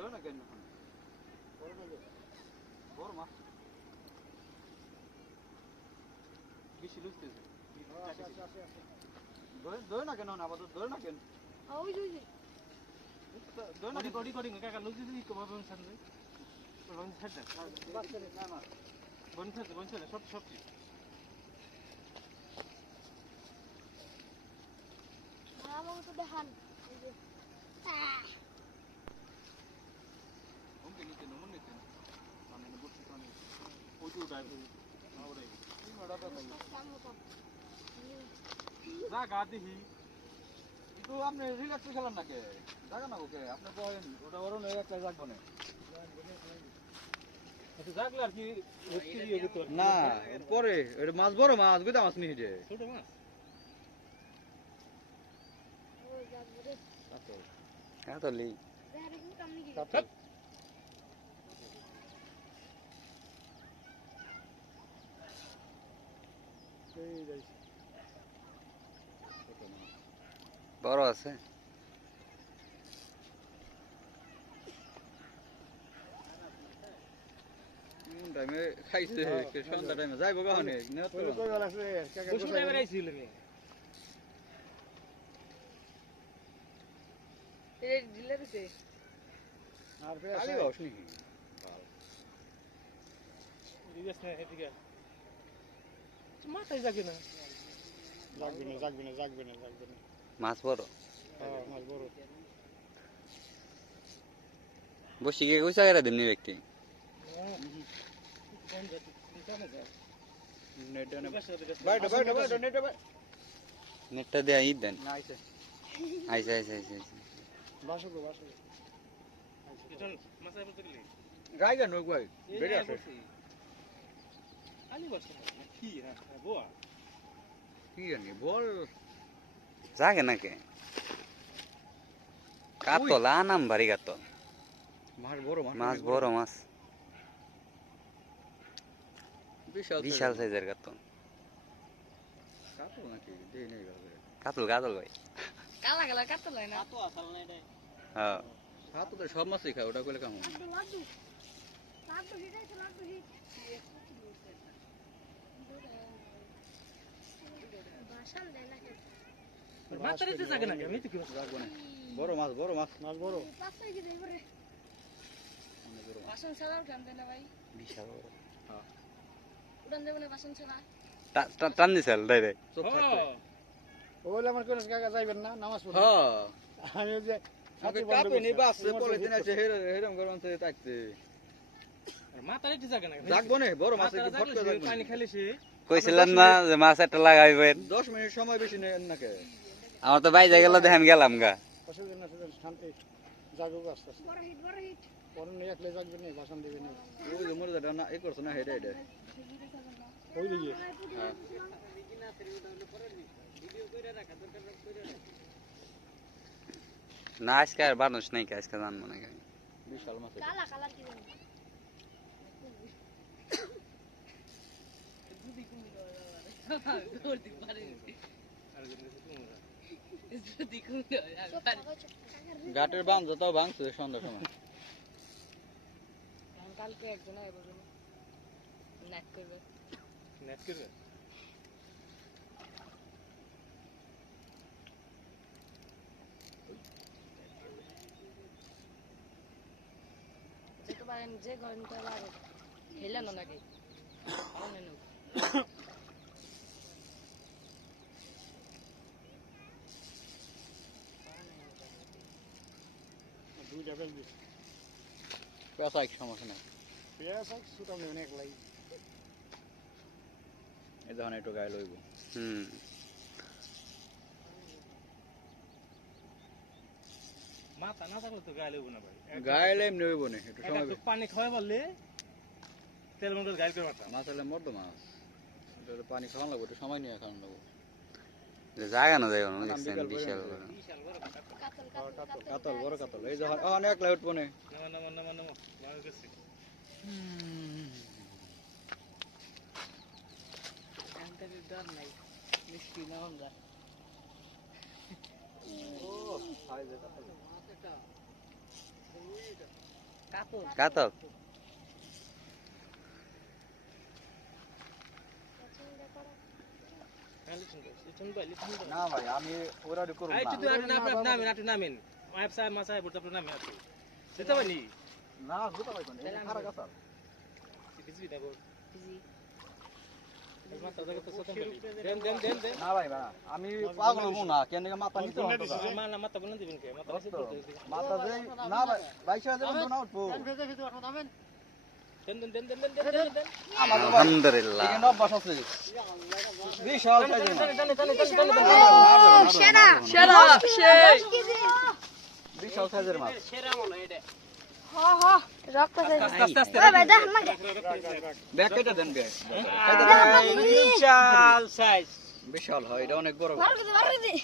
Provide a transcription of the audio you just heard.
ধরে না কেন বড় মাছ বেশি লুচতেছে ধরে না কেন আপাতত ধরে না কেন ওই ওই ধরে না রেকর্ডিং কাকা লুচতেছে কি কমাবে সামনে বন ছাড়া না না বন ছাড়া সব ঠিক আমাকে তো দেখান ওকে নিতে নমন নিতে মানে বসে তো অনেক ওই তো ডাইভ ওরে কি মডাটা তাই জায়গা দিহি কিন্তু আপনি রিল্যাক্স খেলেন নাকি জায়গা না ওকে আপনি করেন ওটা ওর নয় একটা জাগবো না আচ্ছা জাগলে আর কি না পরে এটা মাছ বড় মাছ গুদা মাছ নিয়ে যে ছোট মাছ কাতলি বড় আছে টাইমে খাইছে সন্ধ্যা টাইমে যাইবো কখনে মাথায় জাগে না মাছ বড় মাছ বড় বসি গিয়ে কইসা গেরা দিমনি ব্যক্তি নেটটা দেয়া ঈদ দেন আইসা গাই গান গাই বেড়ে আছে কি জানি বল জাগে নাকি কাতল আনাম ভারী কাতল মাছ বড় মাছ বিশাল সাইজের কাতল কাতল নাকি দেই নাই কাতল ভাই কালা কালা কাটতে লয় না হ্যাঁ হাত তো সব মাছই খায় ওটা কইলে কাম লাড্ডু হিটাই তো লাড্ডু হিট বাসান দেয় না কেন মাথায় তো জাগে না আমি তো কি রাখবো না বড় মাছ বড় পাঁচটাই কি দেবরে বাসন ছাড়াও টান দেয় না ভাই বিশাল বড় উড়ান দেবে না বাসন ছাড়া টান দিছিল ডাইরেক্ট চোখ থাকবে ওইলে আমার কোন কাকা যাইবেন না নামাজ পড়তে হ্যাঁ আমি যে আগে কাপে নি বাসে পলিথিন আছে হেরম গরম থেকে তাকতে মাথায় তো জাগে না জাগবো না বড় মাছ একটু ফট করে জাগবো পানি খালিছি কইছিলেন না যে মাছ একটা লাগাইবেন 10 মিনিট সময় বেশি নেন নাকি আমার তো বাইরে গেল দেখেন গেলাম গা অসুবিধা না শান্তি জাগুক আস্তে বড় হিট পরে নিয়ে একলে জাগবে না বাসন দিবে না ওই যে মরে যাটা না এই করছ না হেডে ওই দিকে হ্যাঁ না আজকে আর বানুস নাই আজকে জানবো না বিশাল মাছ কালা কালা কি দেন ঘাটের বাঁধ তাও ভাঙছে সন্ধ্যার সময় কালকে একজন আইব নেট করবে যেতে পারেন যে ঘন্টা লাগে হেলেন নাকি দুইটা বেল দিস পেঁচা এক সমস্যা নাই পেঁয়াজ আর সুতাম নেবেন একলাই এই ধরনের একটু গায়ে লইব মাথা না থাকলে তো গায়ে লেবো না ভাই গায়ে এমনি হইব না একটু সময় পানি খাওয়াই বললে তেল মন্ডল গায়ে করে মাথা মাছ হলে মরদ মাছ এটা পানি খাওয়ান লাগবো একটু সময় নিয়ে খাওয়ান লাগবো জায়গা না যাইব না বিশাল কাতল বড় কাতল এই যে অনেক লাই উঠবো না নামা গেছে ডর নাই মিষ্টি না আমরা ও খাই যেটা কাপড় কাতক না ভাই আমি ওরা করব আই না তুই আর নামেন নামেন মায়ের সাহেব মাসায় বলতে আপনি নামেন আছে যেতে পারি না হতে পারবে না এটা খারাপ কথা কিছু দেব জি মাথা জায়গা তো সতম দেন দেন দেন দেন না ভাই না আমি পাগল হবো না কেন মাথা নিতে হবে মাথা বলেন দিবেন কে মাথা মাথা দেই না ভাই বাইশা দেবেন না উঠবো দেন দেন দেন দেন দেন দেন দেন আমার আলহামদুলিল্লাহ এখানে অভ্যাস আছে বিশাল সাইজের মাছ সেরা সেই বিশাল সাইজের মাছ রক্ত আস্তে আস্তে ওই ভাই দেখ আমাকে ব্যাগ কেটে দেন ব্যাগ বিশাল সাইজ বিশাল হয় এটা অনেক বড় মারো দিদি